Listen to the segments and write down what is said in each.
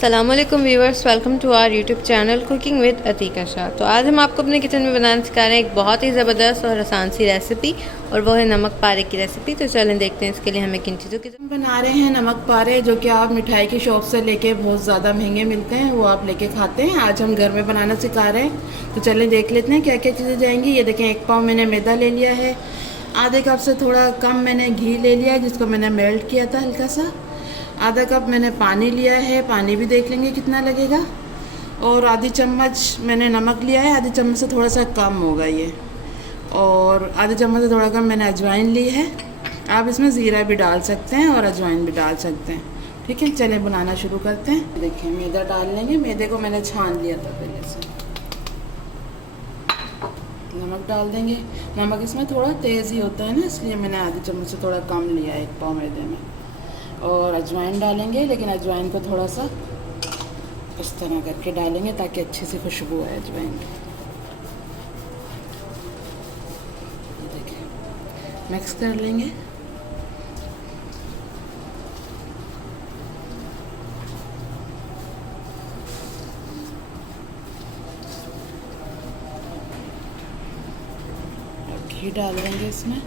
अस्सलामुअलैकुम viewers, welcome to our YouTube channel cooking with Atika Shah. तो आज हम आपको अपने किचन में बनाना सिखा रहे हैं एक बहुत ही ज़बरदस्त और आसान सी रेसिपी, और वो है नमक पारे की रेसिपी। तो चलें देखते हैं इसके लिए हमें किन चीज़ों की बना रहे हैं नमक पारे, जो कि आप मिठाई की शॉप से लेके बहुत ज़्यादा महंगे मिलते हैं, वो आप लेके खाते हैं। आज हम घर में बनाना सिखा रहे हैं, तो चलें देख लेते हैं क्या क्या चीज़ें जाएंगी। ये देखें, 1 पाव मैंने मैदा ले लिया है, आधे कप से थोड़ा कम मैंने घी ले लिया है जिसको मैंने मेल्ट किया था हल्का सा। आधा कप मैंने पानी लिया है, पानी भी देख लेंगे कितना लगेगा। और आधी चम्मच मैंने नमक लिया है, आधी चम्मच से थोड़ा सा कम होगा ये। और आधे चम्मच से थोड़ा कम मैंने अजवाइन ली है। आप इसमें ज़ीरा भी डाल सकते हैं और अजवाइन भी डाल सकते हैं। ठीक है, चलें बनाना शुरू करते हैं। देखिए, मैदा डाल लेंगे। मैदे को मैंने छान लिया था पहले से। नमक डाल देंगे। नमक इसमें थोड़ा तेज़ ही होता है ना, इसलिए मैंने आधी चम्मच से थोड़ा कम लिया है 1 पाव मैदे में। और अजवाइन डालेंगे, लेकिन अजवाइन को थोड़ा सा इस तरह करके डालेंगे ताकि अच्छी सी खुशबू आए अजवाइन की। देखिए, मिक्स कर लेंगे। घी डाल देंगे इसमें।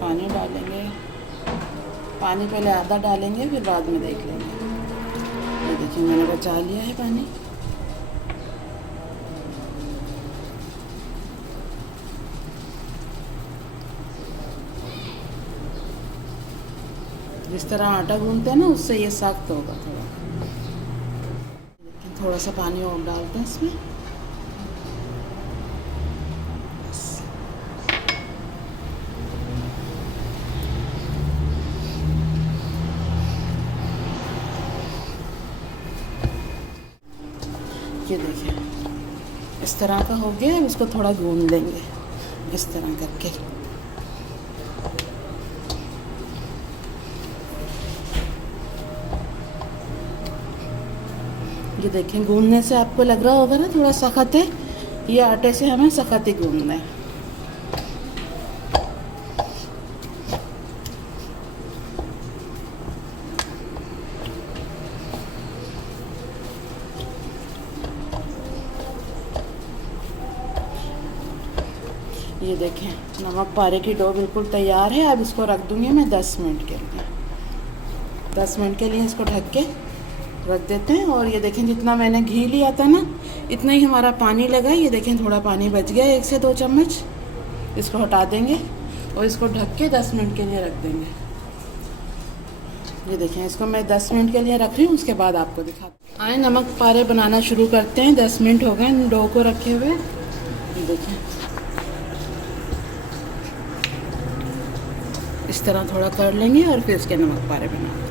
पानी डालेंगे। पानी पहले आधा डालेंगे, फिर बाद में देख लेंगे। ये देखिए, मैंने बचा लिया है पानी। जिस तरह आटा गूंथते हैं ना, उससे ये सख्त होगा थोड़ा। थोड़ा सा पानी और डालते हैं इसमें। ये देखिए, इस तरह का हो गया है। इसको थोड़ा गूंद लेंगे इस तरह करके। ये देखें, गूंदने से आपको लग रहा होगा ना थोड़ा सख्त है। ये आटे से हमें सख्त ही गूंदना है। ये देखें, नमक पारे की डो बिल्कुल तैयार है। अब इसको रख दूंगी मैं 10 मिनट के लिए। 10 मिनट के लिए इसको ढक के रख देते हैं। और ये देखें, जितना मैंने घी लिया था ना, इतना ही हमारा पानी लगा। ये देखें, थोड़ा पानी बच गया, 1 से 2 चम्मच। इसको हटा देंगे और इसको ढक के 10 मिनट के लिए रख देंगे। ये देखें, इसको मैं 10 मिनट के लिए रख रही हूँ, उसके बाद आपको दिखाती हूँ। आए नमक पारे बनाना शुरू करते हैं। 10 मिनट हो गए डो को रखे हुए। ये देखें, इस तरह थोड़ा कर लेंगे और फिर इसके नमक पारे बनाते हैं।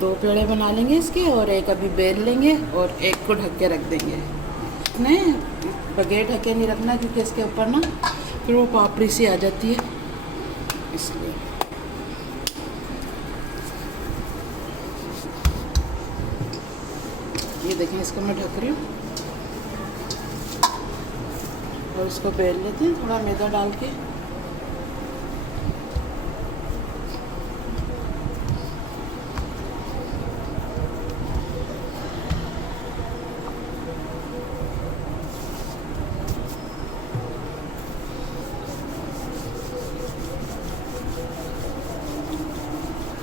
दो पेड़े बना लेंगे इसके, और एक अभी बेल लेंगे और एक को ढक के रख देंगे। नहीं, बगैर ढके नहीं रखना, क्योंकि इसके ऊपर ना फिर वो पापड़ी सी आ जाती है, इसलिए। ये देखें, इसको मैं ढक रही हूँ और इसको बेल लेते हैं थोड़ा मैदा डाल के।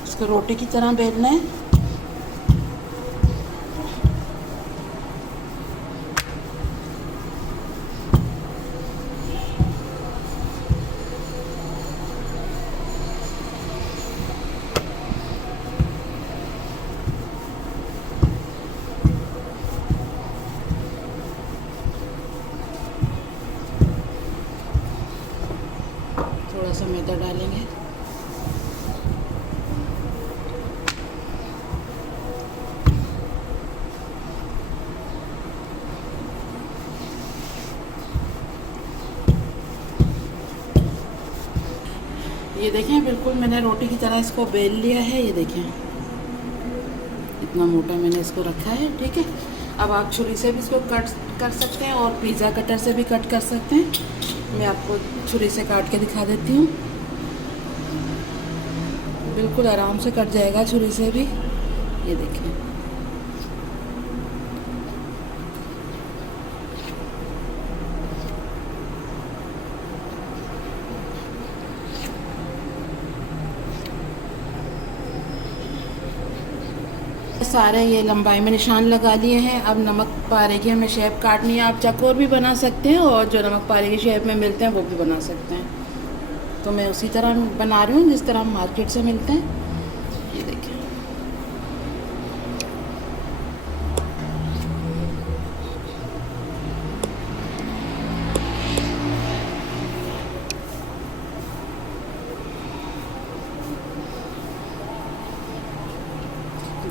इसको रोटी की तरह बेलना है। थोड़ा सा मैदा डालेंगे। ये देखें बिल्कुल मैंने रोटी की तरह इसको बेल लिया है। ये देखें इतना मोटा मैंने इसको रखा है। ठीक है, अब आप छुरी से भी इसको कट कर सकते हैं और पिज़्ज़ा कटर से भी कट कर सकते हैं। मैं आपको छुरी से काट के दिखा देती हूँ। बिल्कुल आराम से कट जाएगा छुरी से भी। ये देखें सारे ये लंबाई में निशान लगा लिए हैं। अब नमक पारे की हमें शेप काटनी है। आप चकोर भी बना सकते हैं और जो नमक पारे की शेप में मिलते हैं वो भी बना सकते हैं। तो मैं उसी तरह बना रही हूँ जिस तरह हम मार्केट से मिलते हैं। ये देखिए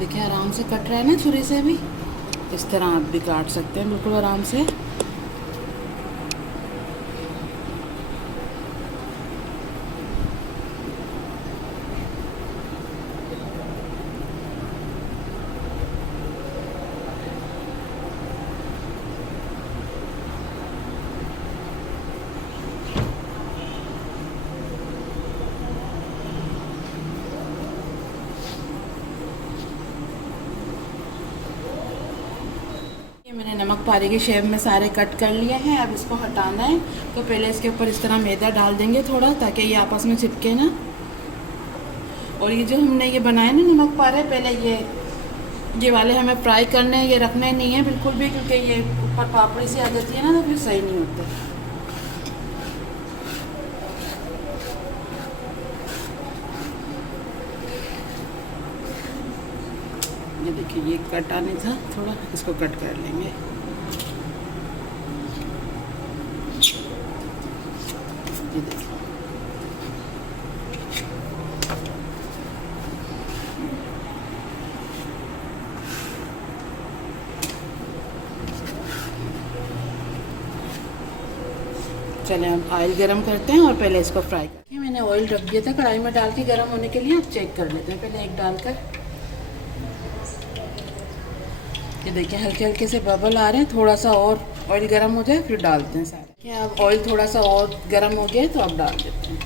देखिए आराम से कट रहा है ना छुरी से भी। इस तरह आप भी काट सकते हैं बिल्कुल आराम से। मैंने नमक पारे के शेप में सारे कट कर लिए हैं। अब इसको हटाना है तो पहले इसके ऊपर इस तरह मैदा डाल देंगे थोड़ा, ताकि ये आपस में चिपके ना। और ये जो हमने ये बनाए ना नमक पारे, पहले ये वाले हमें फ्राई करने हैं, ये रखने नहीं है बिल्कुल भी, क्योंकि ये ऊपर पापड़ी सी आ जाती है ना तो फिर सही नहीं होते। ये देखिए ये कट आने था थोड़ा, इसको कट कर लेंगे। ये देखिए चले हम ऑयल गरम करते हैं और पहले इसको फ्राई करते हैं। मैंने ऑयल रख दिया था कढ़ाई में डाल के गरम होने के लिए। अब चेक कर लेते हैं पहले एक डालकर। ये देखिए हल्के हल्के से बबल आ रहे हैं। थोड़ा सा और ऑयल गरम हो जाए फिर डालते हैं सारे। अब ऑयल थोड़ा सा और गरम हो गया तो अब डाल देते हैं।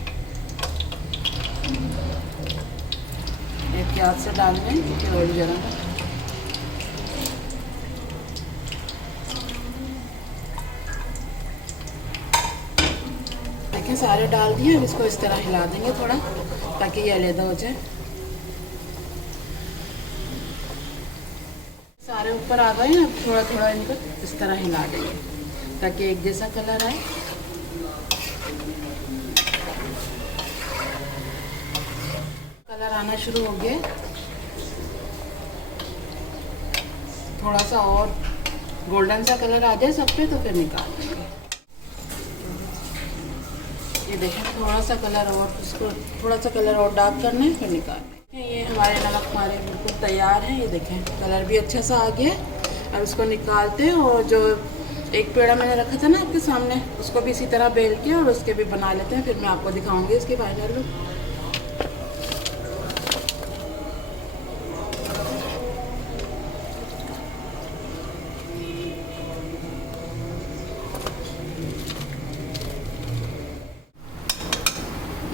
एहतियात से डालना है क्योंकि ऑयल गरम है। देखिए सारे डाल दिए। अब इसको इस तरह हिला देंगे थोड़ा, ताकि ये अलग हो जाए। सारे ऊपर आ गए ना, थोड़ा थोड़ा इनको इस तरह हिला देंगे ताकि एक जैसा कलर आए। कलर आना शुरू हो गया। थोड़ा सा और गोल्डन सा कलर आ जाए सब पे तो फिर निकाल देंगे। ये देखें थोड़ा सा कलर और, इसको थोड़ा सा कलर और डार्क करना है फिर निकाल देंगे। ये हमारे नमक पारे बिल्कुल तैयार हैं। ये देखें कलर भी अच्छा सा आ गया। अब इसको निकालते हैं और जो एक पेड़ा मैंने रखा था ना आपके सामने, उसको भी इसी तरह बेल के और उसके भी बना लेते हैं। फिर मैं आपको दिखाऊंगी इसकी फाइनल लुक।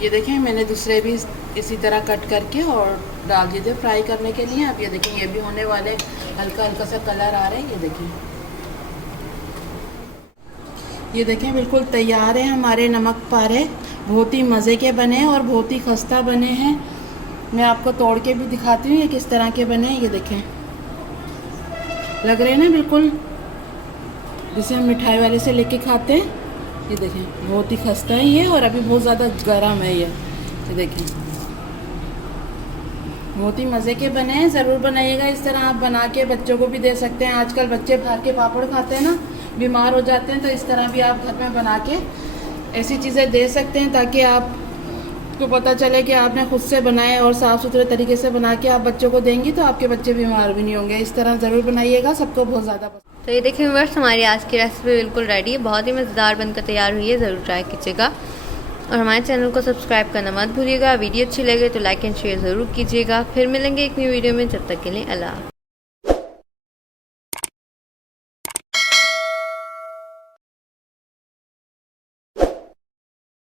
ये देखें मैंने दूसरे भी इसी तरह कट करके और डाल दिए थे फ्राई करने के लिए। अब ये देखें ये भी होने वाले, हल्का हल्का सा कलर आ रहा है। ये देखें बिल्कुल तैयार है हमारे नमक पारे। बहुत ही मज़े के बने हैं और बहुत ही खस्ता बने हैं। मैं आपको तोड़ के भी दिखाती हूँ ये किस तरह के बने हैं। ये देखें लग रहे हैं ना बिल्कुल जैसे हम मिठाई वाले से लेके खाते हैं। ये देखें बहुत ही खस्ता है ये, और अभी बहुत ज़्यादा गर्म है ये देखें बहुत ही मज़े के बने हैं। ज़रूर बनाइएगा इस तरह। आप बना के बच्चों को भी दे सकते हैं। आजकल बच्चे बाहर के पापड़ खाते हैं ना, बीमार हो जाते हैं, तो इस तरह भी आप घर में बना के ऐसी चीज़ें दे सकते हैं ताकि आपको पता चले कि आपने खुद से बनाए और साफ़ सुथरे तरीके से बना के आप बच्चों को देंगी तो आपके बच्चे बीमार भी नहीं होंगे। इस तरह ज़रूर बनाइएगा, सबको बहुत ज़्यादा पसंद। तो ये देखिए व्यूअर्स हमारी आज की रेसिपी बिल्कुल रेडी है। बहुत ही मज़ेदार बनकर तैयार हुई है, ज़रूर ट्राई कीजिएगा। और हमारे चैनल को सब्सक्राइब करना मत भूलिएगा। वीडियो अच्छी लगे तो लाइक एंड शेयर ज़रूर कीजिएगा। फिर मिलेंगे एक न्यू वीडियो में, जब तक के लिए अल्लाह।